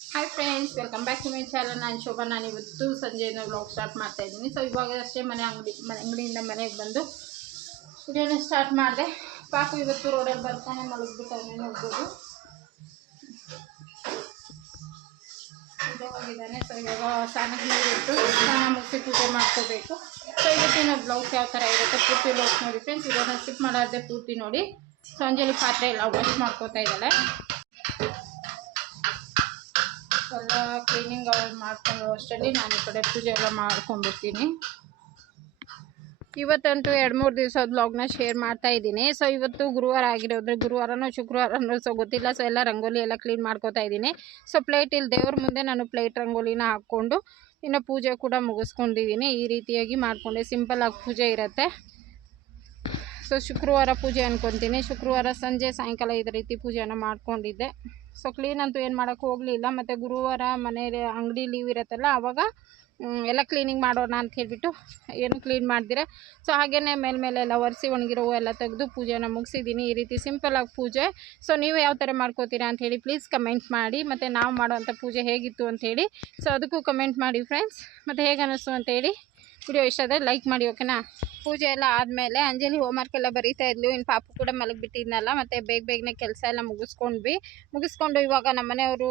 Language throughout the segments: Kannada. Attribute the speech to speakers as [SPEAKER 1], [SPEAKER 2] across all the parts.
[SPEAKER 1] Hi friends welcome back to my channel ನಾನು ಶೋಭಾ. ನಾನು ಇವತ್ತು ಸಂಜೆಯಿಂದ ಬ್ಲಾಗ್ ಸ್ಟಾರ್ಟ್ ಮಾಡ್ತಾ ಇದ್ದೀನಿ. ಸೊ ಇವಾಗ ಅಷ್ಟೇ ಮನೆ ಅಂಗಡಿ, ಮನೆ ಅಂಗಡಿಯಿಂದ ಮನೆಗೆ ಬಂದು ವಿಡಿಯೋನ ಸ್ಟಾರ್ಟ್ ಮಾಡಿದೆ. ಪಾಪ ಇವತ್ತು ರೋಡಲ್ಲಿ ಬರ್ತಾನೆ ಮಲಗಿಬಿಟ್ಟವನೇ ನೋಡ್ಬೋದು. ಇದೇ ಹೋಗಿದ್ದಾನೆ ಸೊ ಇವಾಗ ಸ್ನಾನಕ್ಕೆ ನೀರಿಟ್ಟು ಸ್ನಾನ ಮುಗಿಸಿ ಪೂಜೆ ಮಾಡ್ಕೋಬೇಕು. ಸೊ ಇವತ್ತಿನ ಬ್ಲೌಸ್ ಯಾವ ಥರ ಇರುತ್ತೆ, ಪೂರ್ತಿ ಬ್ಲೌಸ್ ನೋಡಿ ಫ್ರೆಂಡ್ಸ್ ಇವಾಗ ಸ್ಕಿಪ್ ಮಾಡಾರ್ದೆ ಪೂರ್ತಿ ನೋಡಿ. ಸಂಜೆಲಿ ಪಾತ್ರೆ ಎಲ್ಲ ವಾಶ್ ಮಾಡ್ಕೋತಾ ಇದ್ದಾಳೆ. ಎಲ್ಲ ಕ್ಲೀನಿಂಗ್ ಅವ್ರು ಮಾಡ್ಕೊಂಡು ಅಷ್ಟರಲ್ಲಿ ನಾನು ಈ ಕಡೆ ಪೂಜೆ ಎಲ್ಲ ಮಾಡ್ಕೊಂಡ್ಬಿಡ್ತೀನಿ. ಇವತ್ತಂತೂ ಎರಡು ಮೂರು ದಿವಸ ಬ್ಲಾಗ್ನ ಶೇರ್ ಮಾಡ್ತಾ ಇದ್ದೀನಿ. ಸೊ ಇವತ್ತು ಗುರುವಾರ ಆಗಿರೋದ್ರೆ ಗುರುವಾರನೋ ಶುಕ್ರವಾರನೋ ಸೊ ಗೊತ್ತಿಲ್ಲ. ಸೊ ಎಲ್ಲ ರಂಗೋಲಿ ಎಲ್ಲ ಕ್ಲೀನ್ ಮಾಡ್ಕೋತಾ ಇದ್ದೀನಿ. ಸೊ ಪ್ಲೇಟ್ ಇಲ್ಲಿ ದೇವ್ರ ಮುಂದೆ ನಾನು ಪ್ಲೇಟ್ ರಂಗೋಲಿನ ಹಾಕ್ಕೊಂಡು ಇನ್ನು ಪೂಜೆ ಕೂಡ ಮುಗಿಸ್ಕೊಂಡಿದ್ದೀನಿ ಈ ರೀತಿಯಾಗಿ ಮಾಡಿಕೊಂಡೆ. ಸಿಂಪಲ್ಲಾಗಿ ಪೂಜೆ ಇರುತ್ತೆ. ಸೊ ಶುಕ್ರವಾರ ಪೂಜೆ ಅನ್ಕೊತೀನಿ. ಶುಕ್ರವಾರ ಸಂಜೆ ಸಾಯಂಕಾಲ ಇದೇ ರೀತಿ ಪೂಜೆನ ಮಾಡ್ಕೊಂಡಿದ್ದೆ. ಸೊ ಕ್ಲೀನ್ ಅಂತೂ ಏನು ಮಾಡೋಕ್ಕೆ ಹೋಗಲಿಲ್ಲ. ಮತ್ತು ಗುರುವಾರ ಮನೆಯಲ್ಲಿ ಅಂಗಡಿ ಲೀವ್ ಇರುತ್ತಲ್ಲ ಆವಾಗ ಎಲ್ಲ ಕ್ಲೀನಿಂಗ್ ಮಾಡೋಣ ಅಂತ ಹೇಳಿಬಿಟ್ಟು ಏನು ಕ್ಲೀನ್ ಮಾಡ್ದಿರ. ಸೊ ಹಾಗೆಯೇ ಮೇಲ್ಮೇಲೆ ಎಲ್ಲ ಒರೆಸಿ ಒಣಗಿರೋ ಎಲ್ಲ ತೆಗೆದು ಪೂಜೆನ ಮುಗಿಸಿದ್ದೀನಿ. ಈ ರೀತಿ ಸಿಂಪಲಾಗಿ ಪೂಜೆ. ಸೊ ನೀವು ಯಾವ ಥರ ಮಾಡ್ಕೋತೀರಾ ಹೇಳಿ ಪ್ಲೀಸ್ ಕಮೆಂಟ್ ಮಾಡಿ. ಮತ್ತು ನಾವು ಮಾಡೋವಂಥ ಪೂಜೆ ಹೇಗಿತ್ತು ಅಂತ ಹೇಳಿ. ಸೊ ಅದಕ್ಕೂ ಕಮೆಂಟ್ ಮಾಡಿ ಫ್ರೆಂಡ್ಸ್ ಮತ್ತು ಹೇಗೆ ಅನ್ನಿಸ್ತು ಅಂತ ಹೇಳಿ ವಿಡಿಯೋ ಇಷ್ಟ ಆದರೆ ಲೈಕ್ ಮಾಡಿ ಓಕೆನಾ ಪೂಜೆ ಎಲ್ಲ ಆದಮೇಲೆ ಅಂಜಲಿ ಹೋಮ್ವರ್ಕ್ ಎಲ್ಲ ಬರೀತಾ ಇದ್ಲು. ಇನ್ನು ಪಾಪು ಕೂಡ ಮಲಗಿಬಿಟ್ಟಿದ್ನಲ್ಲ. ಮತ್ತು ಬೇಗ ಬೇಗನೆ ಕೆಲಸ ಎಲ್ಲ ಮುಗಿಸ್ಕೊಂಡ್ವಿ. ಮುಗಿಸ್ಕೊಂಡು ಇವಾಗ ನಮ್ಮ ಮನೆಯವರು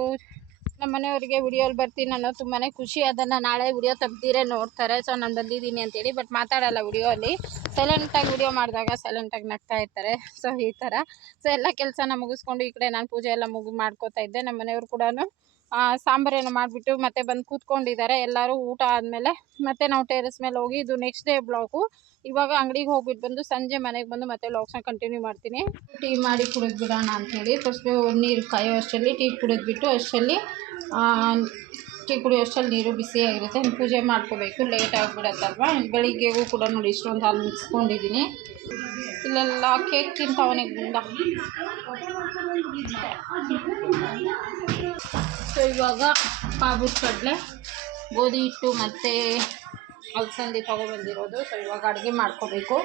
[SPEAKER 1] ನಮ್ಮ ಮನೆಯವರಿಗೆ ವಿಡಿಯೋಲಿ ಬರ್ತೀನಿ ಅನ್ನೋ ತುಂಬಾ ಖುಷಿ. ಅದನ್ನು ನಾಳೆ ವಿಡಿಯೋ ತೆಗ್ದಿರೇ ನೋಡ್ತಾರೆ. ಸೊ ನಾನು ಬಂದಿದ್ದೀನಿ ಅಂತೇಳಿ ಬಟ್ ಮಾತಾಡಲ್ಲ ವಿಡಿಯೋಲಿ ಸೈಲೆಂಟಾಗಿ ವಿಡಿಯೋ ಮಾಡಿದಾಗ ಸೈಲೆಂಟಾಗಿ ನಗ್ತಾ ಇರ್ತಾರೆ. ಸೊ ಈ ಥರ ಸೊ ಎಲ್ಲ ಕೆಲಸನ ಮುಗಿಸ್ಕೊಂಡು ಈ ಕಡೆ ನಾನು ಪೂಜೆ ಎಲ್ಲ ಮುಗಿ, ಮಾಡ್ಕೋತಾ ಇದ್ದೆ. ನಮ್ಮ ಮನೆಯವರು ಕೂಡ ಸಾಂಬಾರೇನೋ ಮಾಡಿಬಿಟ್ಟು ಮತ್ತೆ ಬಂದು ಕೂತ್ಕೊಂಡಿದ್ದಾರೆ. ಎಲ್ಲರೂ ಊಟ ಆದಮೇಲೆ ಮತ್ತೆ ನಾವು ಟೆರೆಸ್ ಮೇಲೆ ಹೋಗಿ ಇದು ನೆಕ್ಸ್ಟ್ ಡೇ ಬ್ಲಾಗು ಇವಾಗ ಅಂಗಡಿಗೆ ಹೋಗ್ಬಿಟ್ಟು ಬಂದು ಸಂಜೆ ಮನೆಗೆ ಬಂದು ಮತ್ತೆ ವ್ಲಾಗ್ಸ್ನ ಕಂಟಿನ್ಯೂ ಮಾಡ್ತೀನಿ. ಟೀ ಮಾಡಿ ಕುಡಿದ್ಬಿಡೋಣ ಅಂಥೇಳಿ ಫಸ್ಟ್ ನೀರು ಕಾಯೋ ಅಷ್ಟರಲ್ಲಿ ಟೀ ಕುಡಿದ್ಬಿಟ್ಟು ಅಷ್ಟರಲ್ಲಿ ಟೀ ಕುಡಿಯೋ ಅಷ್ಟರಲ್ಲಿ ನೀರು ಬಿಸಿಯಾಗಿರುತ್ತೆ ಪೂಜೆ ಮಾಡ್ಕೋಬೇಕು. ಲೇಟ್ ಆಗಿಬಿಡತ್ತಲ್ವ? ಬೆಳಿಗ್ಗೆಗೂ ಕೂಡ ನೋಡಿ ಇಷ್ಟೊಂದು ಹಾಲು ಮಿಕ್ಸ್ಕೊಂಡಿದ್ದೀನಿ ಇಲ್ಲೆಲ್ಲ ಕೇಕ್ ತಿಂತಾವನೆ ಗುಂಡ. ಸೊ ಇವಾಗ ಕಾಬೂಸ್ ಕಡಲೆ, ಗೋಧಿ ಹಿಟ್ಟು ಮತ್ತು ಅಲಸಂದಿ ತೊಗೊಬಂದಿರೋದು ಸೊ ಇವಾಗ ಅಡುಗೆ ಮಾಡ್ಕೋಬೇಕು.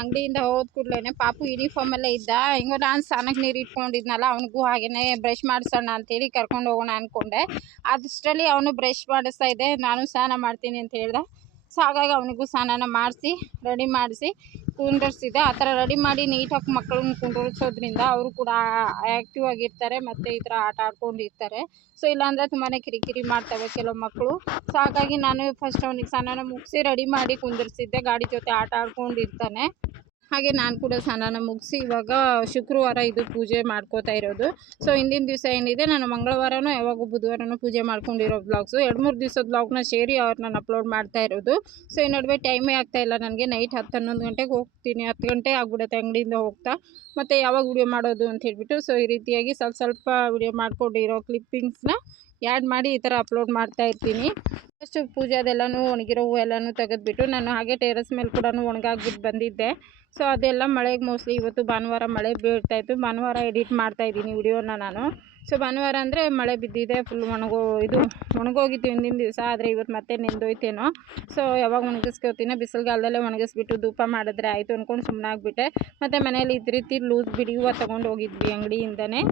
[SPEAKER 1] ಅಂಗಡಿಯಿಂದ ಹೋದ ಕೂಡಲೇ ಪಾಪು ಯೂನಿಫಾರ್ಮಲ್ಲೇ ಇದ್ದ. ಹೆಂಗೋ ನಾನು ಸ್ನಾನಕ್ಕೆ ನೀರು ಇಟ್ಕೊಂಡಿದ್ನಲ್ಲ, ಅವನಿಗೂ ಹಾಗೆಯೇ ಬ್ರಷ್ ಮಾಡಿಸೋಣ ಅಂತೇಳಿ ಕರ್ಕೊಂಡು ಹೋಗೋಣ ಅಂದ್ಕೊಂಡೆ ಅದಷ್ಟರಲ್ಲಿ ಅವನು ಬ್ರಷ್ ಮಾಡಿಸ್ತಾ ಇದ್ದೆ. ನಾನು ಸ್ನಾನ ಮಾಡ್ತೀನಿ ಅಂತ ಹೇಳ್ದೆ. ಸೊ ಹಾಗಾಗಿ ಅವನಿಗೂ ಸ್ನಾನ ಮಾಡಿಸಿ, ರೆಡಿ ಮಾಡಿಸಿ ಕುಂಡರ್ಸಿದ್ದೆ ಆ ಥರ ರೆಡಿ ಮಾಡಿ ನೀಟಾಗಿ ಮಕ್ಕಳನ್ನ ಕುಂಡರ್ಸೋದ್ರಿಂದ ಅವರು ಕೂಡ ಆ್ಯಕ್ಟಿವ್ ಆಗಿರ್ತಾರೆ ಮತ್ತು ಈ ಥರ ಆಟ ಆಡ್ಕೊಂಡಿರ್ತಾರೆ. ಸೊ ಇಲ್ಲಾಂದರೆ ತುಂಬಾ ಕಿರಿಕಿರಿ ಮಾಡ್ತವೆ ಕೆಲವು ಮಕ್ಕಳು. ಸೊ ಹಾಗಾಗಿ ನಾನು ಫಸ್ಟ್ ಅವನಿಗೆ ಸ್ನಾನ ಮುಗಿಸಿ ರೆಡಿ ಮಾಡಿ ಕುಂದಿರ್ಸಿದ್ದೆ. ಗಾಡಿ ಜೊತೆ ಆಟ ಆಡ್ಕೊಂಡಿರ್ತಾನೆ. ಹಾಗೆ ನಾನು ಕೂಡ ಸ್ನಾನ ಮುಗಿಸಿ ಇವಾಗ ಶುಕ್ರವಾರ ಇದು ಪೂಜೆ ಮಾಡ್ಕೋತಾ ಇರೋದು. ಸೊ ಹಿಂದಿನ ದಿವಸ ಏನಿದೆ, ನಾನು ಮಂಗಳವಾರನೂ ಯಾವಾಗೂ ಬುಧವಾರನೂ ಪೂಜೆ ಮಾಡ್ಕೊಂಡಿರೋ ಬ್ಲಾಗ್ಸು ಎರಡು ಮೂರು ದಿವಸದ ಬ್ಲಾಗ್ನ ಸೇರಿ ಅವ್ರು ನಾನು ಅಪ್ಲೋಡ್ ಮಾಡ್ತಾ ಇರೋದು. ಸೊ ಈ ನಡುವೆ ಟೈಮೇ ಆಗ್ತಾಯಿಲ್ಲ ನನಗೆ. ನೈಟ್ ಹತ್ತು ಹನ್ನೊಂದು ಗಂಟೆಗೆ ಹೋಗ್ತೀನಿ. ಹತ್ತು ಗಂಟೆ ಆಗ್ಬಿಡುತ್ತೆ ಅಂಗಡಿಯಿಂದ ಹೋಗ್ತಾ. ಮತ್ತು ಯಾವಾಗ ವಿಡಿಯೋ ಮಾಡೋದು ಅಂತ ಹೇಳ್ಬಿಟ್ಟು ಸೊ ಈ ರೀತಿಯಾಗಿ ಸ್ವಲ್ಪ ಸ್ವಲ್ಪ ವಿಡಿಯೋ ಮಾಡ್ಕೊಂಡಿರೋ ಕ್ಲಿಪ್ಪಿಂಗ್ಸ್ನ ಆ್ಯಡ್ ಮಾಡಿ ಈ ಥರ ಅಪ್ಲೋಡ್ ಮಾಡ್ತಾ ಇರ್ತೀನಿ. ಫಸ್ಟು ಪೂಜೆದೆಲ್ಲನೂ ಒಣಗಿರೋ ಹೂವು ಎಲ್ಲನೂ ತೆಗೆದುಬಿಟ್ಟು ನಾನು ಹಾಗೆ ಟೆರೆಸ್ ಮೇಲೆ ಕೂಡ ಒಣಗಾಗ್ಬಿಟ್ಟು ಬಂದಿದ್ದೆ. ಸೊ ಅದೆಲ್ಲ ಮಳೆಗೆ ಮೋಸ್ಟ್ಲಿ ಇವತ್ತು ಭಾನುವಾರ ಮಳೆ ಬೀಳ್ತಾಯಿತ್ತು ಭಾನುವಾರ ಎಡಿಟ್ ಮಾಡ್ತಾ ಇದ್ದೀನಿ ವಿಡಿಯೋನ ನಾನು. ಸೊ ಭಾನುವಾರ ಅಂದರೆ ಮಳೆ ಬಿದ್ದಿದೆ ಫುಲ್ ಒಣಗೋ, ಇದು ಒಣಗೋಗಿತ್ತು ಹಿಂದಿನ ದಿವಸ, ಆದರೆ ಇವತ್ತು ಮತ್ತೆ ನೆಂದೋಯ್ತೇನೋ. ಸೊ ಯಾವಾಗ ಒಣಗಿಸ್ಕೋತೀನೋ, ಬಿಸಿಲುಗಾಲದಲ್ಲೇ ಒಣಗಿಸ್ಬಿಟ್ಟು ಧೂಪ ಮಾಡಿದ್ರೆ ಆಯಿತು ಅಂದ್ಕೊಂಡು ಸುಮ್ಮನಾಗ್ಬಿಟ್ಟೆ ಮತ್ತು ಮನೇಲಿ ಇದ್ದ ರೀತಿ ಲೂಸ್ ಬಿಡಿ ಹೂವು ತೊಗೊಂಡು ಹೋಗಿದ್ವಿ ಅಂಗಡಿಯಿಂದನೇ.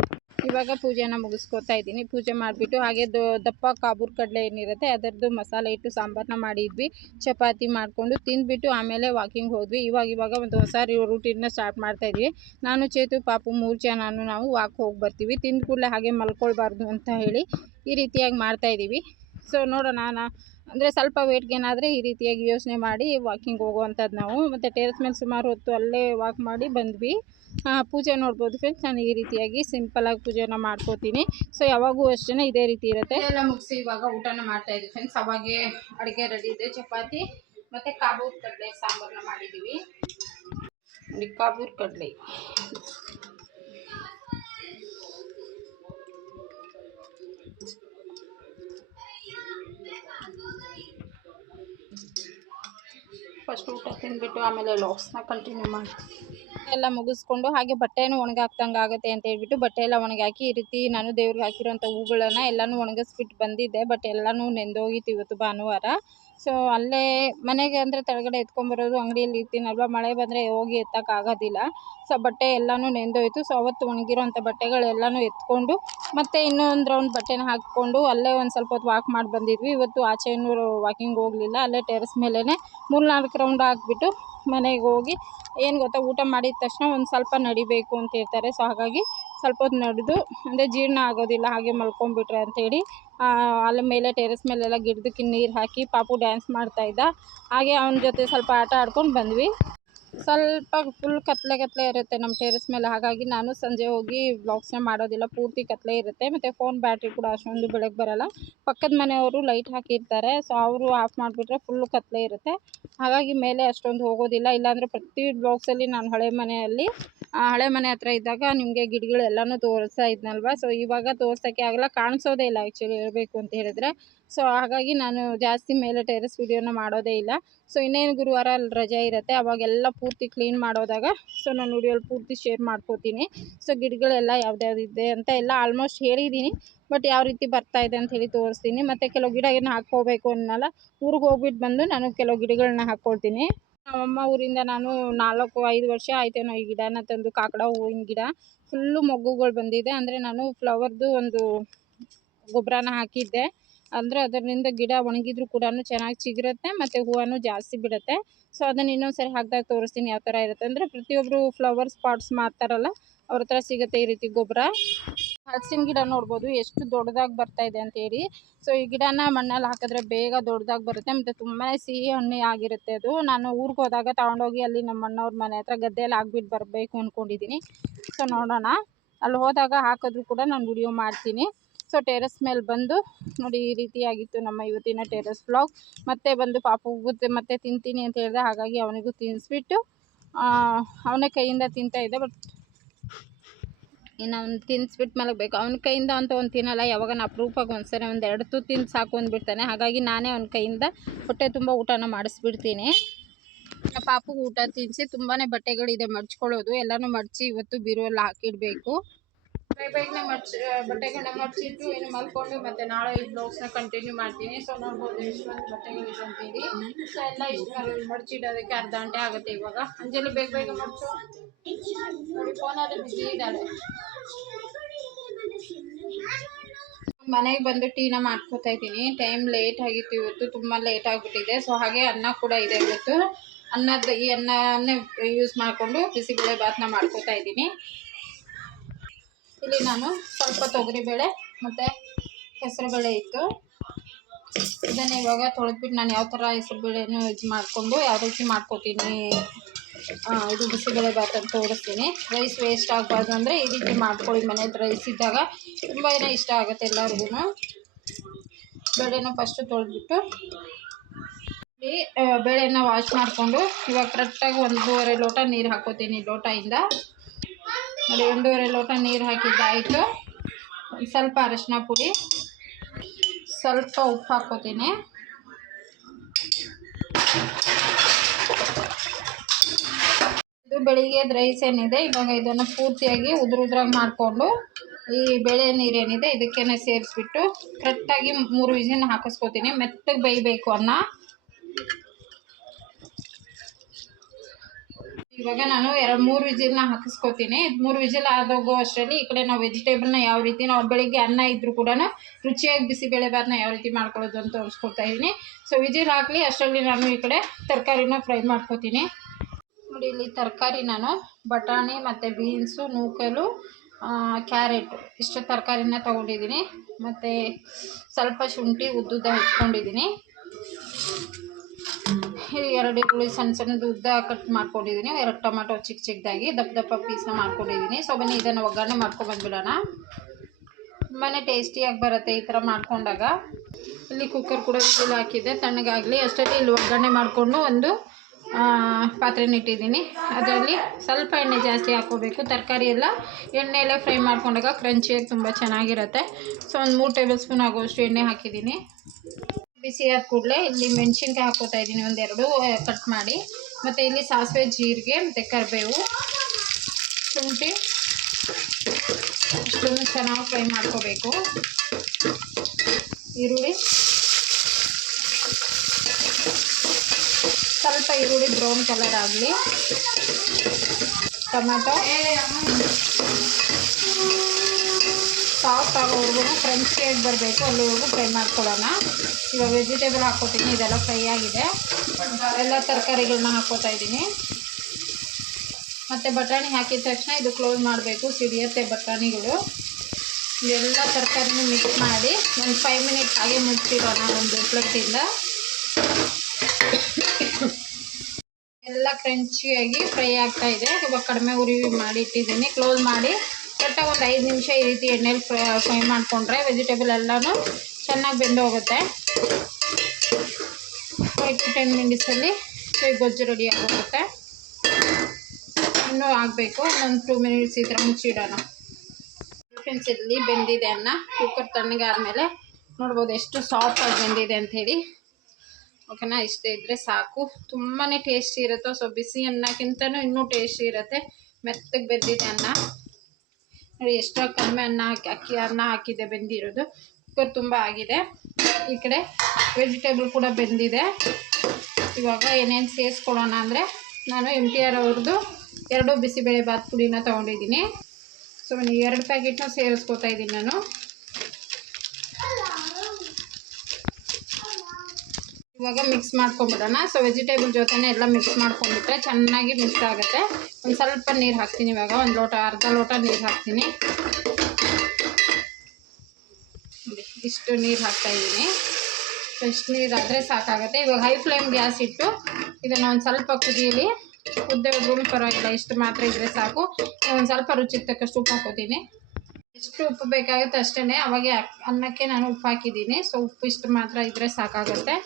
[SPEAKER 1] ಇವಾಗ ಪೂಜೆನ ಮುಗಿಸ್ಕೊತಾ ಇದ್ದೀನಿ. ಪೂಜೆ ಮಾಡಿಬಿಟ್ಟು ಹಾಗೆ ದೊ, ದಪ್ಪ ಕಾಬೂರ್ ಕಡಲೆ ಏನಿರುತ್ತೆ, ಅದರದ್ದು ಮಸಾಲೆ ಇಟ್ಟು ಸಾಂಬಾರನ್ನ ಮಾಡಿದ್ವಿ. ಚಪಾತಿ ಮಾಡಿಕೊಂಡು ತಿಂದ್ಬಿಟ್ಟು ಆಮೇಲೆ ವಾಕಿಂಗ್ ಹೋದ್ವಿ. ಇವಾಗ ಇವಾಗ ಒಂದು ಹೊಸ ರೂಟೀನ್ನ ಸ್ಟಾರ್ಟ್ ಮಾಡ್ತಾ ಇದ್ವಿ. ನಾನು, ಚೇತು, ಪಾಪು ಮೂರು ನಾನು, ನಾವು ವಾಕ್ ಹೋಗಿ ಬರ್ತೀವಿ. ತಿಂದ ಕೂಡಲೇ ಹಾಗೆ ಮಲ್ಕೊಳ್ಬಾರ್ದು ಅಂತ ಹೇಳಿ ಈ ರೀತಿಯಾಗಿ ಮಾಡ್ತಾಯಿದ್ದೀವಿ ಸೊ ನೋಡೋಣ ನಾ ಅಂದರೆ ಸ್ವಲ್ಪ ವೇಟ್ಗೇನಾದರೆ ಗೇನ್ ಆದರೆ ಈ ರೀತಿಯಾಗಿ ಯೋಚನೆ ಮಾಡಿ ವಾಕಿಂಗ್ ಹೋಗುವಂಥದ್ದು ನಾವು. ಮತ್ತು ಟೆರೆಸ್ ಮೇಲೆ ಸುಮಾರು ಹೊತ್ತು ಅಲ್ಲೇ ವಾಕ್ ಮಾಡಿ ಬಂದ್ವಿ. ಪೂಜೆ ನೋಡ್ಬೋದು ಫ್ರೆಂಡ್ಸ್ ನಾನು ಈ ರೀತಿಯಾಗಿ ಸಿಂಪಲಾಗಿ ಪೂಜೆನ ಮಾಡ್ಕೋತೀನಿ. ಸೊ ಯಾವಾಗೂ ಅಷ್ಟೇ ಇದೇ ರೀತಿ ಇರುತ್ತೆ. ಎಲ್ಲ ಮುಗಿಸಿ ಇವಾಗ ಊಟನ ಮಾಡ್ತಾ ಇದ್ವಿ ಫ್ರೆಂಡ್ಸ್ ಅವಾಗೆ ಅಡುಗೆ ರೆಡಿ ಇದೆ ಚಪಾತಿ ಮತ್ತು ಕಾಬೂರ್ ಕಡಲೆ ಸಾಂಬಾರನ್ನ ಮಾಡಿದ್ದೀವಿ. ಕಾಬೂರ್ ಕಡಲೆ. ಫಸ್ಟ್ ಊಟ ತಿಂದ್ಬಿಟ್ಟು ಆಮೇಲೆ ಲಾಕ್ಸ್ನ ಕಂಟಿನ್ಯೂ ಮಾಡ್ತೀನಿ ಎಲ್ಲ ಮುಗಿಸ್ಕೊಂಡು ಹಾಗೆ ಬಟ್ಟೆನೂ ಒಣಗಾಕ್ದಂಗೆ ಆಗುತ್ತೆ ಅಂತ ಹೇಳ್ಬಿಟ್ಟು ಬಟ್ಟೆ ಎಲ್ಲ ಒಣಗಾಕಿ ಈ ರೀತಿ ನಾನು ದೇವ್ರಿಗೆ ಹಾಕಿರೋಂಥ ಹೂಗಳನ್ನ ಎಲ್ಲನೂ ಒಣಗಿಸ್ಬಿಟ್ಟು ಬಂದಿದ್ದೆ. ಬಟ್ ಎಲ್ಲನೂ ನೆಂದೋಗಿತ್ತು ಇವತ್ತು ಭಾನುವಾರ. ಸೊ ಅಲ್ಲೇ ಮನೆಗೆ ಅಂದರೆ ಕೆಳಗಡೆ ಎತ್ಕೊಂಬರೋದು ಅಂಗಡಿಯಲ್ಲಿ ಇರ್ತೀನಲ್ವ ಮಳೆ ಬಂದರೆ ಹೋಗಿ ಎತ್ತಕ್ಕಾಗೋದಿಲ್ಲ ಸೊ ಬಟ್ಟೆ ಎಲ್ಲನೂ ನೆಂದೋಯ್ತು. ಸೊ ಅವತ್ತು ಒಣಗಿರೋಂಥ ಬಟ್ಟೆಗಳೆಲ್ಲನೂ ಎತ್ಕೊಂಡು, ಮತ್ತೆ ಇನ್ನೊಂದು ರೌಂಡ್ ಬಟ್ಟೆನ ಹಾಕ್ಕೊಂಡು ಅಲ್ಲೇ ಒಂದು ಸ್ವಲ್ಪ ಹೊತ್ತು ವಾಕ್ ಮಾಡಿ ಬಂದಿದ್ವಿ. ಇವತ್ತು ಆಚೆ ವಾಕಿಂಗ್ ಹೋಗಲಿಲ್ಲ. ಅಲ್ಲೇ ಟೆರೆಸ್ ಮೇಲೇ ಮೂರು ನಾಲ್ಕು ರೌಂಡ್ ಹಾಕ್ಬಿಟ್ಟು ಮನೆಗೆ ಹೋಗಿ, ಏನು ಗೊತ್ತಾ? ಊಟ ಮಾಡಿದ ತಕ್ಷಣ ಒಂದು ಸ್ವಲ್ಪ ನಡಿಬೇಕು ಅಂತ ಹೇಳ್ತಾರೆ. ಸೊ ಹಾಗಾಗಿ ಸ್ವಲ್ಪ ಹೊತ್ತು ನಡೆದು, ಅಂದರೆ ಜೀರ್ಣ ಆಗೋದಿಲ್ಲ, ಹಾಗೆ ಮಲ್ಕೊಂಡ್ಬಿಟ್ರೆ ಅಂತೇಳಿ ಅಲ್ಲಿ ಮೇಲೆ ಟೆರೆಸ್ ಮೇಲೆಲ್ಲ ಗಿಡದಕ್ಕೆ ನೀರು ಹಾಕಿ ಪಾಪು ಡ್ಯಾನ್ಸ್ ಮಾಡ್ತಾಯಿದ್ದ ಹಾಗೆ ಅವನ ಜೊತೆ ಸ್ವಲ್ಪ ಆಟ ಆಡ್ಕೊಂಡು ಬಂದ್ವಿ. ಸ್ವಲ್ಪ ಫುಲ್ ಕತ್ತಲೆ ಕತ್ತಲೆ ಇರುತ್ತೆ ನಮ್ಮ ಟೆರೆಸ್ ಮೇಲೆ. ಹಾಗಾಗಿ ನಾನು ಸಂಜೆ ಹೋಗಿ ವ್ಲಾಗ್ಸ್ನ ಮಾಡೋದಿಲ್ಲ. ಪೂರ್ತಿ ಕತ್ತಲೆ ಇರುತ್ತೆ. ಮತ್ತು ಫೋನ್ ಬ್ಯಾಟ್ರಿ ಕೂಡ ಅಷ್ಟೊಂದು ಬೆಳಗ್ಗೆ ಬರೋಲ್ಲ. ಪಕ್ಕದ ಮನೆಯವರು ಲೈಟ್ ಹಾಕಿರ್ತಾರೆ. ಸೊ ಅವರು ಆಫ್ ಮಾಡಿಬಿಟ್ರೆ ಫುಲ್ಲು ಕತ್ತಲೆ ಇರುತ್ತೆ. ಹಾಗಾಗಿ ಮೇಲೆ ಅಷ್ಟೊಂದು ಹೋಗೋದಿಲ್ಲ. ಇಲ್ಲಾಂದರೆ ಪ್ರತಿ ಬ್ಲಾಗ್ಸಲ್ಲಿ ನಾನು ಹಳೆ ಮನೆಯಲ್ಲಿ ಹಳೆ ಮನೆ ಹತ್ರ ಇದ್ದಾಗ ನಿಮಗೆ ಗಿಡಗಳೆಲ್ಲನೂ ತೋರಿಸ್ತಾ ಇದ್ನಲ್ವ? ಸೊ ಇವಾಗ ತೋರ್ಸೋಕ್ಕೆ ಆಗಲ್ಲ. ಕಾಣಿಸೋದೇ ಇಲ್ಲ ಆ್ಯಕ್ಚುಲಿ ಹೇಳಬೇಕು ಅಂತ ಹೇಳಿದ್ರೆ. ಸೊ ಹಾಗಾಗಿ ನಾನು ಜಾಸ್ತಿ ಮೇಲೆ ಟೆರೆಸ್ ವಿಡಿಯೋನ ಮಾಡೋದೇ ಇಲ್ಲ. ಸೊ ಇನ್ನೇನು ಗುರುವಾರ ಅಲ್ಲಿ ರಜೆ ಇರುತ್ತೆ. ಅವಾಗೆಲ್ಲ ಪೂರ್ತಿ ಕ್ಲೀನ್ ಮಾಡೋದಾಗ ಸೊ ನಾನು ವಿಡಿಯೋಲಿ ಪೂರ್ತಿ ಶೇರ್ ಮಾಡ್ಕೋತೀನಿ. ಸೊ ಗಿಡಗಳೆಲ್ಲ ಯಾವ್ದ್ಯಾವ್ದು ಇದೆ ಅಂತ ಎಲ್ಲ ಆಲ್ಮೋಸ್ಟ್ ಹೇಳಿದ್ದೀನಿ ಬಟ್ ಯಾವ ರೀತಿ ಬರ್ತಾ ಇದೆ ಅಂತ ಹೇಳಿ ತೋರಿಸ್ತೀನಿ. ಮತ್ತು ಕೆಲವು ಗಿಡ ಏನು ಹಾಕ್ಕೋಬೇಕು ಅನ್ನಲ್ಲ. ಊರಿಗೆ ಹೋಗ್ಬಿಟ್ಟು ಬಂದು ನಾನು ಕೆಲವು ಗಿಡಗಳನ್ನ ಹಾಕ್ಕೊಳ್ತೀನಿ. ನಮ್ಮಮ್ಮ ಊರಿಂದ ನಾನು ನಾಲ್ಕು, ಐದು ವರ್ಷ ಆಯ್ತೇನೋ ಈ ಗಿಡನ ತಂದು ಕಾಕಡ ಹೂವಿನ ಗಿಡ. ಫುಲ್ಲು ಮೊಗ್ಗುಗಳು ಬಂದಿದೆ. ಅಂದರೆ ನಾನು ಫ್ಲವರ್ದು ಒಂದು ಗೊಬ್ಬರನ ಹಾಕಿದ್ದೆ. ಅಂದರೆ ಅದರಿಂದ ಗಿಡ ಒಣಗಿದ್ರು ಕೂಡ ಚೆನ್ನಾಗಿ ಚಿಗುರುತ್ತೆ, ಮತ್ತು ಹೂವನ್ನು ಜಾಸ್ತಿ ಬಿಡುತ್ತೆ. ಸೊ ಅದನ್ನು ಇನ್ನೊಂದು ಸರಿ ಹಾಕಿದಾಗ ತೋರಿಸ್ತೀನಿ ಯಾವ ಥರ ಇರುತ್ತೆ. ಅಂದರೆ ಪ್ರತಿಯೊಬ್ಬರು ಫ್ಲವರ್ ಸ್ಪಾಟ್ಸ್ ಮಾಡ್ತಾರಲ್ಲ, ಅವ್ರ ಹತ್ರ ಸಿಗುತ್ತೆ ಈ ರೀತಿ ಗೊಬ್ಬರ. ಹಲಸಿನ ಗಿಡ ನೋಡ್ಬೋದು, ಎಷ್ಟು ದೊಡ್ಡದಾಗಿ ಬರ್ತಾ ಇದೆ ಅಂತೇಳಿ ಸೊ ಈ ಗಿಡನ ಮಣ್ಣಲ್ಲಿ ಹಾಕಿದ್ರೆ ಬೇಗ ದೊಡ್ಡದಾಗಿ ಬರುತ್ತೆ, ಮತ್ತು ತುಂಬಾ ಸಿಹಿ ಹಣ್ಣೆ ಆಗಿರುತ್ತೆ ಅದು. ನಾನು ಊರಿಗೆ ಹೋದಾಗ ತಗೊಂಡೋಗಿ ಅಲ್ಲಿ ನಮ್ಮ ಅಣ್ಣವ್ರ ಮನೆ ಹತ್ರ ಗದ್ದೆಯಲ್ಲಿ ಹಾಕ್ಬಿಟ್ಟು ಬರಬೇಕು ಅಂದ್ಕೊಂಡಿದ್ದೀನಿ ಸೊ ನೋಡೋಣ. ಅಲ್ಲಿ ಹೋದಾಗ ಹಾಕಿದ್ರು ಕೂಡ ನಾನು ವಿಡಿಯೋ ಮಾಡ್ತೀನಿ. ಸೊ ಟೆರೆಸ್ ಮೇಲೆ ಬಂದು ನೋಡಿ ಈ ರೀತಿಯಾಗಿತ್ತು ನಮ್ಮ ಇವತ್ತಿನ ಟೆರೆಸ್ ಬ್ಲಾಗ್ ಮತ್ತೆ ಬಂದು ಪಾಪುಗೂ ಮತ್ತೆ ತಿಂತೀನಿ ಅಂತ ಹೇಳಿದೆ ಹಾಗಾಗಿ ಅವನಿಗೂ ತಿನ್ನಿಸ್ಬಿಟ್ಟು ಅವನೇ ಕೈಯಿಂದ ತಿಂತಾ ಇದ್ದೆ ಬಟ್ ಇನ್ನು ಅವ್ನು ತಿನ್ನಿಸ್ಬಿಟ್ಟು ಮಲಗಬೇಕು. ಅವ್ನ ಕೈಯಿಂದ ಅಂತ ಒಂದು ತಿನ್ನಲ್ಲ, ಯಾವಾಗ ಅಪ್ರೂಪಕ್ಕೆ ಒಂದ್ಸರಿ ಒಂದು ಎರಡು ತೂ ತಿಂದು ಸಾಕು ಅಂದ್ಬಿಡ್ತಾನೆ. ಹಾಗಾಗಿ ನಾನೇ ಅವ್ನ ಕೈಯಿಂದ ಹೊಟ್ಟೆ ತುಂಬ ಊಟನ ಮಾಡಿಸ್ಬಿಡ್ತೀನಿ. ಪಾಪು ಊಟ ತಿನ್ನಿಸಿ ತುಂಬಾ ಬಟ್ಟೆಗಳಿದೆ ಮಡ್ಚ್ಕೊಳ್ಳೋದು ಎಲ್ಲನೂ ಮಡಚಿ ಇವತ್ತು ಬೀರುವಲ್ಲಿ ಹಾಕಿಡಬೇಕು. ಬೇಗನೆ ಮಡ್ಚಿ ಬಟ್ಟೆಗಳನ್ನ ಮಡ್ಚಿಟ್ಟು ಇನ್ನು ಮಲ್ಕೊಂಡು ಮತ್ತೆ ನಾಳೆ ಈ ಬ್ಲೌಸ್ನ ಕಂಟಿನ್ಯೂ ಮಾಡ್ತೀನಿ. ಸೊ ನೋಡ್ಬೋದು ಎಷ್ಟೊಂದು ಬಟ್ಟೆಗಳಿದೆ ಅಂತೇಳಿ ಸೊ ಎಲ್ಲ ಇಷ್ಟು ಮಡ್ಚಿಡೋದಕ್ಕೆ ಅರ್ಧ ಗಂಟೆ ಆಗುತ್ತೆ ಇವಾಗ. ಅಂಜಲಿ, ಬೇಗ ಬೇಗ ಮಡ್ಚು ನೋಡಿ ಫೋನಲ್ಲಿ ಬಿಸಿ ಇದ್ದಾಳೆ. ಮನೆಗೆ ಬಂದು ಟೀನ ಮಾಡ್ಕೋತಾ ಇದ್ದೀನಿ. ಟೈಮ್ ಲೇಟ್ ಆಗಿತ್ತು ಇವತ್ತು, ತುಂಬ ಲೇಟ್ ಆಗಿಬಿಟ್ಟಿದೆ. ಸೊ ಹಾಗೆ ಅನ್ನ ಕೂಡ ಇದೆ ಇವತ್ತು. ಅನ್ನದ, ಈ ಅನ್ನನೇ ಯೂಸ್ ಮಾಡಿಕೊಂಡು ಬಿಸಿಬೇಳೆ ಭಾತನ ಮಾಡ್ಕೋತಾ ಇದ್ದೀನಿ. ಇಲ್ಲಿ ನಾನು ಸ್ವಲ್ಪ ತೊಗರಿಬೇಳೆ ಮತ್ತು ಹೆಸರುಬೇಳೆ ಇತ್ತು. ಇದನ್ನು ಇವಾಗ ತೊಳೆದ್ಬಿಟ್ಟು ನಾನು ಯಾವ ಥರ ಹೆಸರುಬೇಳೆನೂ ಇದು ಮಾಡಿಕೊಂಡು ಯಾವ ರೀತಿ ಮಾಡ್ಕೋತೀನಿ ಇದು ಬಿಸಿಬೇಳೆ ಭಾತ್ ಅಂತ ತೋರಿಸ್ತೀನಿ. ರೈಸ್ ವೇಸ್ಟ್ ಆಗಬಾರ್ದು ಅಂದರೆ ಈ ರೀತಿ ಮಾಡ್ಕೊಳ್ಳಿ. ಮನೆ ರೈಸ್ ಇದ್ದಾಗ ತುಂಬಾ ಇಷ್ಟ ಆಗುತ್ತೆ ಎಲ್ಲರಿಗೂ ಬೇಳೆನ ಫಸ್ಟು ತೊಳೆದ್ಬಿಟ್ಟು ಬೇಳೆನ ವಾಶ್ ಮಾಡಿಕೊಂಡು ಇವಾಗ ಕರೆಕ್ಟಾಗಿ ಒಂದೂವರೆ ಲೋಟ ನೀರು ಹಾಕೋತೀನಿ ಲೋಟದಿಂದ. ನೋಡಿ ಒಂದೂವರೆ ಲೋಟ ನೀರು ಹಾಕಿದ್ದಾಯಿತು ಸ್ವಲ್ಪ ಅರಶಿನ ಪುಡಿ, ಸ್ವಲ್ಪ ಉಪ್ಪು ಹಾಕೋತೀನಿ ಇದು ಬೆಳಿಗ್ಗೆ ರೈಸ್ ಏನಿದೆ ಇವಾಗ ಇದನ್ನು ಪೂರ್ತಿಯಾಗಿ ಉದುರು ಉದ್ರಾಗಿ ಮಾಡಿಕೊಂಡು, ಈ ಬೆಳೆ ನೀರೇನಿದೆ ಇದಕ್ಕೇನೆ ಸೇರಿಸ್ಬಿಟ್ಟು ಕರೆಕ್ಟಾಗಿ ಮೂರು ವಿಸಿನ ಹಾಕಿಸ್ಕೋತೀನಿ. ಮೆತ್ತಗೆ ಬೇಯಬೇಕು ಅನ್ನ. ಇವಾಗ ನಾನು ಎರಡು ಮೂರು ವಿಜಿಲ್ನ ಹಾಕಿಸ್ಕೊತೀನಿ. ಮೂರು ವಿಜಿಲ್ ಆದೋಗೋ ಅಷ್ಟರಲ್ಲಿ ಈ ಕಡೆ ನಾವು ವೆಜಿಟೇಬಲ್ನ ಯಾವ ರೀತಿ ನಾವು ಬೆಳಿಗ್ಗೆ ಅನ್ನ ಇದ್ದರೂ ಕೂಡ ರುಚಿಯಾಗಿ ಬಿಸಿಬೇಳೆಭಾತನ್ನ ಯಾವ ರೀತಿ ಮಾಡ್ಕೊಳ್ಳೋದು ಅಂತ ತೋರಿಸ್ಕೊಡ್ತಾ ಇದ್ದೀನಿ. ಸೊ ವಿಜಿಲ್ ಹಾಕಲಿ, ಅಷ್ಟರಲ್ಲಿ ನಾನು ಈ ಕಡೆ ತರಕಾರಿನ ಫ್ರೈ ಮಾಡ್ಕೊತೀನಿ. ನೋಡಿ, ಇಲ್ಲಿ ತರಕಾರಿ ನಾನು, ಬಟಾಣಿ ಮತ್ತು ಬೀನ್ಸು, ನೂಕಲು ಕ್ಯಾರೆಟ್ ಇಷ್ಟು ತರಕಾರಿನ ತೊಗೊಂಡಿದ್ದೀನಿ. ಮತ್ತು ಸ್ವಲ್ಪ ಶುಂಠಿ ಉದ್ದುದ್ದ ಹೆಚ್ಕೊಂಡಿದ್ದೀನಿ ಎರಡು ಈರುಳ್ಳಿ ಸಣ್ಣ ಸಣ್ಣದು ಉದ್ದ ಕಟ್ ಮಾಡ್ಕೊಂಡಿದ್ದೀನಿ ಎರಡು ಟೊಮೆಟೊ ಚಿಕ್ಕ ಚಿಕ್ಕದಾಗಿ ದಪ್ಪ ದಪ್ಪ ಪೀಸ್ನ ಮಾಡ್ಕೊಂಡಿದ್ದೀನಿ ಸೊ ಬನ್ನಿ ಇದನ್ನು ಒಗ್ಗರಣೆ ಮಾಡ್ಕೊಬಂದ್ಬಿಡೋಣ ತುಂಬಾ ಟೇಸ್ಟಿಯಾಗಿ ಬರುತ್ತೆ ಈ ಥರ ಮಾಡ್ಕೊಂಡಾಗ. ಇಲ್ಲಿ ಕುಕ್ಕರ್ ಕೂಡ ಇಲ್ಲಿ ಹಾಕಿದ್ದೆ ತಣ್ಣಗಾಗಲಿ ಅಷ್ಟರಲ್ಲಿ ಇಲ್ಲಿ ಒಗ್ಗರಣೆ ಮಾಡಿಕೊಂಡು ಒಂದು ಪಾತ್ರೆನ ಇಟ್ಟಿದ್ದೀನಿ. ಅದರಲ್ಲಿ ಸ್ವಲ್ಪ ಎಣ್ಣೆ ಜಾಸ್ತಿ ಹಾಕೋಬೇಕು ತರಕಾರಿ ಎಲ್ಲ ಎಣ್ಣೆಯಲ್ಲೇ ಫ್ರೈ ಮಾಡ್ಕೊಂಡಾಗ ಕ್ರಂಚಿಯಾಗಿ ತುಂಬ ಚೆನ್ನಾಗಿರುತ್ತೆ. ಸೊ ಒಂದು ಮೂರು ಟೇಬಲ್ ಸ್ಪೂನ್ ಆಗುವಷ್ಟು ಎಣ್ಣೆ ಹಾಕಿದ್ದೀನಿ. ಬಿಸಿ ಆದ ಕೂಡಲೇ ಇಲ್ಲಿ ಮೆಣಸಿನ್ಕಾಯಿ ಹಾಕೋತಾ ಇದ್ದೀನಿ. ಒಂದೆರಡು ಕಟ್ ಮಾಡಿ. ಮತ್ತು ಇಲ್ಲಿ ಸಾಸಿವೆ, ಜೀರಿಗೆ, ಮತ್ತು ಕರಿಬೇವು. ಶುಂಠಿ. ಇಷ್ಟನ್ನು ಚೆನ್ನಾಗಿ ಫ್ರೈ ಮಾಡ್ಕೋಬೇಕು. ಈರುಳ್ಳಿ. ಸ್ವಲ್ಪ ಈರುಳ್ಳಿ ಬ್ರೌನ್ ಕಲರ್ ಆಗಲಿ. ಟೊಮೆಟೊ. ಸಾಫ್ಟ್ ಆಗೋವರೆಗೂ ಫ್ರೆಂಚ್ ಕೇಕ್ ಬರಬೇಕು. ಅಲ್ಲಿವರೆಗೂ ಫ್ರೈ ಮಾಡ್ಕೊಳ್ಳೋಣ. ಇವಾಗ ವೆಜಿಟೇಬಲ್ ಹಾಕ್ಕೋತೀನಿ ಇದೆಲ್ಲ ಫ್ರೈ ಆಗಿದೆ. ಎಲ್ಲ ತರಕಾರಿಗಳನ್ನ ಹಾಕ್ಕೋತಾ ಇದ್ದೀನಿ. ಮತ್ತು ಬಟಾಣಿ ಹಾಕಿದ ತಕ್ಷಣ ಇದು ಕ್ಲೋಸ್ ಮಾಡಬೇಕು. ಸಿಡಿಯತ್ತೆ ಬಟಾಣಿಗಳು. ಎಲ್ಲ ತರಕಾರಿನೂ ಮಿಕ್ಸ್ ಮಾಡಿ ಒಂದು ಫೈವ್ ಮಿನಿಟ್ಸ್ ಹಾಗೆ ಮುಚ್ಚಿರೋಣ ಒಂದು ಪ್ಲೇಟಿಂದ. ಎಲ್ಲ ಕ್ರಂಚಿಯಾಗಿ ಫ್ರೈ ಆಗ್ತಾ ಇದೆ. ಇವಾಗ ಕಡಿಮೆ ಉರಿ ಮಾಡಿ ಇಟ್ಟಿದ್ದೀನಿ. ಕ್ಲೋಸ್ ಮಾಡಿ ಕರೆಕ್ಟಾಗಿ ಒಂದು ಐದು ನಿಮಿಷ ಈ ರೀತಿ ಎಣ್ಣೆಲಿ ಫ್ರೈ ಫ್ರೈ ಮಾಡಿಕೊಂಡ್ರೆ ವೆಜಿಟೇಬಲ್ ಎಲ್ಲನೂ ಚೆನ್ನಾಗಿ ಬೆಂದು ಹೋಗುತ್ತೆ ಫೈವ್ ಟು ಟೆನ್ ಮಿನಿಟ್ಸಲ್ಲಿ ಕೈ ಗೊಜ್ಜು ರೆಡಿ ಆಗುತ್ತೆ. ಇನ್ನೂ ಆಗಬೇಕು ಒಂದು ಟೂ ಮಿನಿಟ್ಸ್ ಈ ಥರ ಮುಚ್ಚಿಡೋಣ. ಫ್ರೆಂಡ್ಸ್ ಇಲ್ಲಿ ಬೆಂದಿದೆ ಅನ್ನ. ಕುಕ್ಕರ್ ತಣ್ಣಗೆ ಆದಮೇಲೆ ನೋಡ್ಬೋದು ಎಷ್ಟು ಸಾಫ್ಟಾಗಿ ಬೆಂದಿದೆ ಅಂಥೇಳಿ ಓಕೆನಾ? ಇಷ್ಟೇ ಇದ್ದರೆ ಸಾಕು. ತುಂಬಾ ಟೇಸ್ಟಿ ಇರುತ್ತೋ ಸೊ ಬಿಸಿ ಅನ್ನಕ್ಕಿಂತನೂ ಇನ್ನೂ ಟೇಸ್ಟಿ ಇರುತ್ತೆ. ಮೆತ್ತಗೆ ಬೆಂದಿದೆ ಅನ್ನ. ನೋಡಿ, ಎಷ್ಟೋ ಕಡಿಮೆ ಅನ್ನ ಹಾಕಿ, ಅಕ್ಕಿ ಅನ್ನ ಹಾಕಿದೆ ಬೆಂದಿರೋದು. ಕುಕ್ಕರ್ ತುಂಬ ಆಗಿದೆ. ಈ ಕಡೆ ವೆಜಿಟೇಬಲ್ ಕೂಡ ಬೆಂದಿದೆ. ಇವಾಗ ಏನೇನು ಸೇರಿಸ್ಕೊಳ್ಳೋಣ ಅಂದರೆ ನಾನು ಎಂ ಟಿ ಆರ್ ಅವ್ರದ್ದು ಎರಡು ಬಿಸಿಬೇಳೆ ಬಾತ್ ಪುಡಿನ ತೊಗೊಂಡಿದ್ದೀನಿ. ಸೊ ಎರಡು ಪ್ಯಾಕೆಟ್ನ ಸೇರಿಸ್ಕೊತಾ ಇದ್ದೀನಿ ನಾನು. ಇವಾಗ ಮಿಕ್ಸ್ ಮಾಡ್ಕೊಂಬಿಡೋಣ. ಸೊ ವೆಜಿಟೇಬಲ್ ಜೊತೆನೇ ಎಲ್ಲ ಮಿಕ್ಸ್ ಮಾಡ್ಕೊಂಡ್ಬಿಟ್ರೆ ಚೆನ್ನಾಗಿ ಮಿಕ್ಸ್ ಆಗುತ್ತೆ. ಒಂದು ಸ್ವಲ್ಪ ನೀರು ಹಾಕ್ತೀನಿ ಇವಾಗ. ಒಂದು ಲೋಟ, ಅರ್ಧ ಲೋಟ ನೀರು ಹಾಕ್ತೀನಿ ನೋಡಿ, ಇಷ್ಟು ನೀರು ಹಾಕ್ತಾ ಇದ್ದೀನಿ. ಇಷ್ಟು ನೀರು ಆದರೆ ಸಾಕಾಗುತ್ತೆ. ಇವಾಗ ಹೈ ಫ್ಲೇಮ್ ಗ್ಯಾಸ್ ಇಟ್ಟು ಇದನ್ನು ಒಂದು ಸ್ವಲ್ಪ ಕುದಿಯಲಿ. ಉದ್ದೆ ಗುಂಡು ಪರವಾಗಿಲ್ಲ, ಇಷ್ಟು ಮಾತ್ರ ಇದ್ರೆ ಸಾಕು. ಒಂದು ಸ್ವಲ್ಪ ರುಚಿಗೆ ತಕ್ಕಷ್ಟು ಉಪ್ಪು ಹಾಕೋತೀನಿ. ಎಷ್ಟು ಉಪ್ಪು ಬೇಕಾಗುತ್ತೆ ಅಷ್ಟೇ ಅವಾಗ ಅನ್ನಕ್ಕೆ ನಾನು ಉಪ್ಪು ಹಾಕಿದ್ದೀನಿ. ಸೊ ಉಪ್ಪು ಇಷ್ಟು ಮಾತ್ರ ಇದ್ದರೆ ಸಾಕಾಗುತ್ತೆ.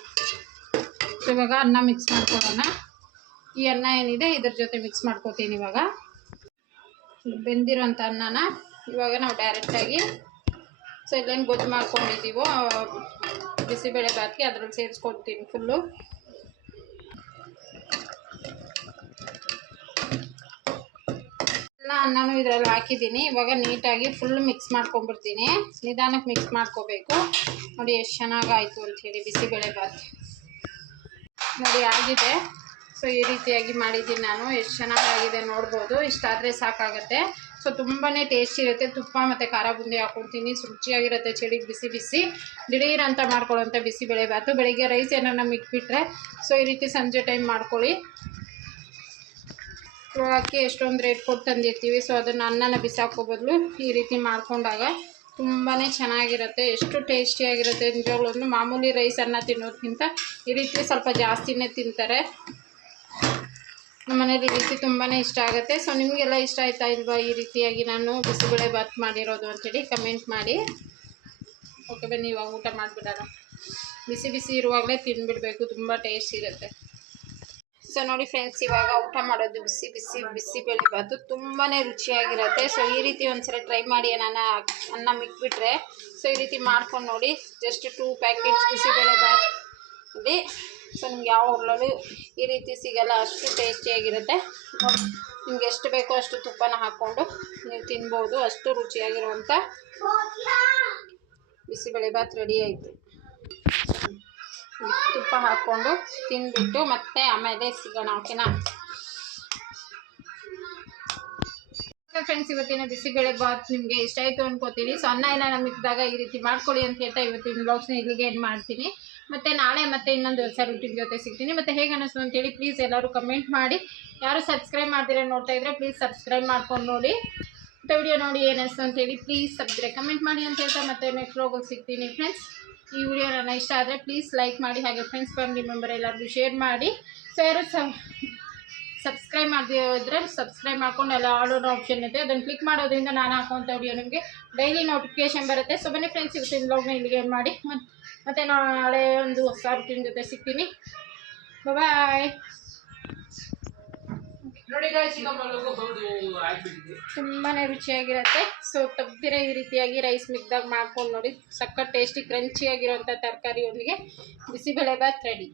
[SPEAKER 1] ಸೊ ಇವಾಗ ಅನ್ನ ಮಿಕ್ಸ್ ಮಾಡ್ಕೊಳ್ಳೋಣ. ಈ ಅನ್ನ ಏನಿದೆ, ಇದ್ರ ಜೊತೆ ಮಿಕ್ಸ್ ಮಾಡ್ಕೋತೀನಿ ಇವಾಗ. ಬೆಂದಿರೋಂಥ ಅನ್ನನ ಇವಾಗ ನಾವು ಡೈರೆಕ್ಟಾಗಿ ಸೊ ಇಲ್ಲೇನು ಗೊಜ್ಜು ಮಾಡ್ಕೊಂಡಿದ್ದೀವೋ ಬಿಸಿಬೇಳೆ ಬಾತ್ಗೆ ಅದ್ರಲ್ಲಿ ಸೇರಿಸ್ಕೊಡ್ತೀನಿ ಫುಲ್ಲು ಎಲ್ಲ ಅನ್ನನೂ ಇದರಲ್ಲಿ ಹಾಕಿದ್ದೀನಿ. ಇವಾಗ ನೀಟಾಗಿ ಫುಲ್ ಮಿಕ್ಸ್ ಮಾಡ್ಕೊಂಡ್ಬಿಡ್ತೀನಿ. ನಿಧಾನಕ್ಕೆ ಮಿಕ್ಸ್ ಮಾಡ್ಕೋಬೇಕು. ನೋಡಿ, ಎಷ್ಟು ಚೆನ್ನಾಗಾಯಿತು ಅಂಥೇಳಿ ಬಿಸಿಬೇಳೆ ಬಾತ್ ನೋಡಿ, ಆಗಿದೆ. ಸೊ ಈ ರೀತಿಯಾಗಿ ಮಾಡಿದ್ದೀನಿ ನಾನು. ಎಷ್ಟು ಚೆನ್ನಾಗಾಗಿದೆ ನೋಡ್ಬೋದು. ಇಷ್ಟಾದರೆ ಸಾಕಾಗುತ್ತೆ. ಸೊ ತುಂಬಾ ಟೇಸ್ಟಿ ಇರುತ್ತೆ. ತುಪ್ಪ ಮತ್ತು ಖಾರ ಬುಂದಿ ರುಚಿಯಾಗಿರುತ್ತೆ. ಚಳಿಗೆ ಬಿಸಿ ಬಿಸಿ. ದಿಢೀರ್ ಅಂತ ಮಾಡ್ಕೊಳ್ಳೋಂಥ ಬಿಸಿಬೇಳೆ ಬಾತು. ಬೆಳಿಗ್ಗೆ ರೈಸ್ ಏನಾರ ಇಟ್ಬಿಟ್ರೆ ಸೊ ಈ ರೀತಿ ಸಂಜೆ ಟೈಮ್ ಮಾಡ್ಕೊಳ್ಳಿ. ಅಕ್ಕಿ ಎಷ್ಟೊಂದು ರೇಟ್ ಕೊಟ್ಟು ತಂದಿರ್ತೀವಿ. ಸೊ ಅದನ್ನು ಅನ್ನನ ಬಿಸಾಕೋ ಬದಲು ಈ ರೀತಿ ಮಾಡ್ಕೊಂಡಾಗ ತುಂಬಾ ಚೆನ್ನಾಗಿರುತ್ತೆ. ಎಷ್ಟು ಟೇಸ್ಟಿಯಾಗಿರುತ್ತೆ ನಿಜವಾಗ್ಲೂ ಮಾಮೂಲಿ ರೈಸ್ ಅನ್ನ ತಿನ್ನೋದಕ್ಕಿಂತ ಈ ರೀತಿ ಸ್ವಲ್ಪ ಜಾಸ್ತಿನೇ ತಿಂತಾರೆ. ನಮ್ಮ ಮನೇಲಿ ಈ ರೀತಿ ತುಂಬಾ ಇಷ್ಟ ಆಗುತ್ತೆ. ಸೊ ನಿಮಗೆಲ್ಲ ಇಷ್ಟ ಆಯ್ತಾ ಇಲ್ವಾ ಈ ರೀತಿಯಾಗಿ ನಾನು ಬಿಸಿಬೇಳೆ ಬಾತ್ ಮಾಡಿರೋದು ಅಂತೇಳಿ ಕಮೆಂಟ್ ಮಾಡಿ. ಓಕೆ ಬನ್ನಿ, ಇವಾಗ ಊಟ ಮಾಡಿಬಿಡೋಣ. ಬಿಸಿ ಬಿಸಿ ಇರುವಾಗಲೇ ತಿಂದ್ಬಿಡಬೇಕು, ತುಂಬ ಟೇಸ್ಟ್ ಇರುತ್ತೆ. ಸೊ ನೋಡಿ ಫ್ರೆಂಡ್ಸ್ ಇವಾಗ ಊಟ ಮಾಡೋದು ಬಿಸಿ ಬಿಸಿ ಬಿಸಿ ಬೇಳೆ ಬಾತು ತುಂಬಾ ರುಚಿಯಾಗಿರುತ್ತೆ. ಸೊ ಈ ರೀತಿ ಒಂದ್ಸಲ ಟ್ರೈ ಮಾಡಿ ನಾನು ಅನ್ನ ಮಿಕ್ಬಿಟ್ರೆ ಸೊ ಈ ರೀತಿ ಮಾಡ್ಕೊಂಡು ನೋಡಿ just two packets bisi bele bath so ನಿಮ್ಗೆ ಯಾವ ಹೋಟ್ಲಲ್ಲೂ ಈ ರೀತಿ ಸಿಗಲ್ಲ, ಅಷ್ಟು ಟೇಸ್ಟಿಯಾಗಿರುತ್ತೆ ನಿಮ್ಗೆ ಎಷ್ಟು ಬೇಕೋ ಅಷ್ಟು ತುಪ್ಪನ ಹಾಕ್ಕೊಂಡು ನೀವು ತಿನ್ಬೋದು. ಅಷ್ಟು ರುಚಿಯಾಗಿರುವಂಥ ಬಿಸಿಬೇಳೆ ಬಾತ್ ರೆಡಿ ಆಯಿತು. ತುಪ್ಪ ಹಾಕ್ಕೊಂಡು ತಿಂದ್ಬಿಟ್ಟು ಮತ್ತೆ ಆಮೇಲೆ ಸಿಗೋಣ ಓಕೆನಾ ಫ್ರೆಂಡ್ಸ್ ಇವತ್ತಿನ ಬಿಸಿಬೇಳೆ ಬಾತ್ ನಿಮಗೆ ಇಷ್ಟ ಆಯಿತು ಅನ್ಕೋತೀನಿ. ಸೊ ಅನ್ನ ಏನಾರ ಮಿಕ್ಕಿದಾಗ ಈ ರೀತಿ ಮಾಡ್ಕೊಳ್ಳಿ ಅಂತ ಹೇಳ್ತಾ ಇವತ್ತಿನ ಬ್ಲಾಗ್ಸ್ನ ಇಲ್ಲಿಗೆ ಏನು ಮಾಡ್ತೀನಿ. ಮತ್ತು ನಾಳೆ ಮತ್ತೆ ಇನ್ನೊಂದು ಹೊಸ ರೂಟಿನ್ ಜೊತೆ ಸಿಗ್ತೀನಿ. ಮತ್ತು ಹೇಗೆ ಅನ್ನಿಸ್ತು ಅಂತೇಳಿ ಪ್ಲೀಸ್ ಎಲ್ಲರೂ ಕಮೆಂಟ್ ಮಾಡಿ. ಯಾರು ಸಬ್ಸ್ಕ್ರೈಬ್ ಮಾಡ್ತೀರ ನೋಡ್ತಾ ಇದ್ರೆ ಪ್ಲೀಸ್ ಸಬ್ಸ್ಕ್ರೈಬ್ ಮಾಡ್ಕೊಂಡು ನೋಡಿ. ಮತ್ತು ವಿಡಿಯೋ ನೋಡಿ ಏನು ಅನಿಸ್ತು ಅಂತೇಳಿ ಪ್ಲೀಸ್ ಸಬ್ಸ್ಕ್ರೈ ಕಮೆಂಟ್ ಮಾಡಿ ಅಂತ ಹೇಳ್ತಾ ಮತ್ತೆ ನೆಕ್ಸ್ಟ್ ವ್ಲಾಗಲ್ಲಿ ಸಿಗ್ತೀನಿ ಫ್ರೆಂಡ್ಸ್ ಈ ವಿಡಿಯೋ ನನ್ನ ಇಷ್ಟ ಆದರೆ ಪ್ಲೀಸ್ ಲೈಕ್ ಮಾಡಿ, ಹಾಗೆ ಫ್ರೆಂಡ್ಸ್ ಫ್ಯಾಮಿಲಿ ಮೆಂಬರ್ ಎಲ್ಲರಿಗೂ ಶೇರ್ ಮಾಡಿ. ಸೊ ಯಾರು ಸಬ್ಸ್ಕ್ರೈಬ್ ಮಾಡಿದ್ರೆ ಸಬ್ಸ್ಕ್ರೈಬ್ ಮಾಡ್ಕೊಂಡು ಎಲ್ಲ ಆಲ್ ಆಪ್ಷನ್ ಇದೆ ಅದನ್ನು ಕ್ಲಿಕ್ ಮಾಡೋದ್ರಿಂದ ನಾನು ಹಾಕುವಂಥ ವಿಡಿಯೋ ನಿಮಗೆ ಡೈಲಿ ನೋಟಿಫಿಕೇಶನ್ ಬರುತ್ತೆ. ಸೊ ಬನ್ನಿ ಫ್ರೆಂಡ್ಸ್ ಇವತ್ತಿನ ಬ್ಲಾಗ್ನ ಇಲ್ಲಿಗೆ ಮಾಡಿ. ಮತ್ತು ಮತ್ತೆ ನಾಳೆ ಒಂದು ಹೊಸ ರುಟೀನ್ ಜೊತೆ ಸಿಗ್ತೀನಿ. ಬಾಯ್
[SPEAKER 2] ನೋಡಿ
[SPEAKER 1] ತುಂಬಾ ರುಚಿಯಾಗಿರುತ್ತೆ. ಸೊ ತಗ್ದಿರೋ ಈ ರೀತಿಯಾಗಿ ರೈಸ್ ಮಿಕ್ದಾಗ ಮಾಡ್ಕೊಂಡು ನೋಡಿ. ಸಕ್ಕ ಟೇಸ್ಟಿ ಕ್ರಂಚಿಯಾಗಿರೋಂಥ ತರಕಾರಿಯೊಂದಿಗೆ ಬಿಸಿಬೇಳೆ ಬಾತ್ ರೆಡಿ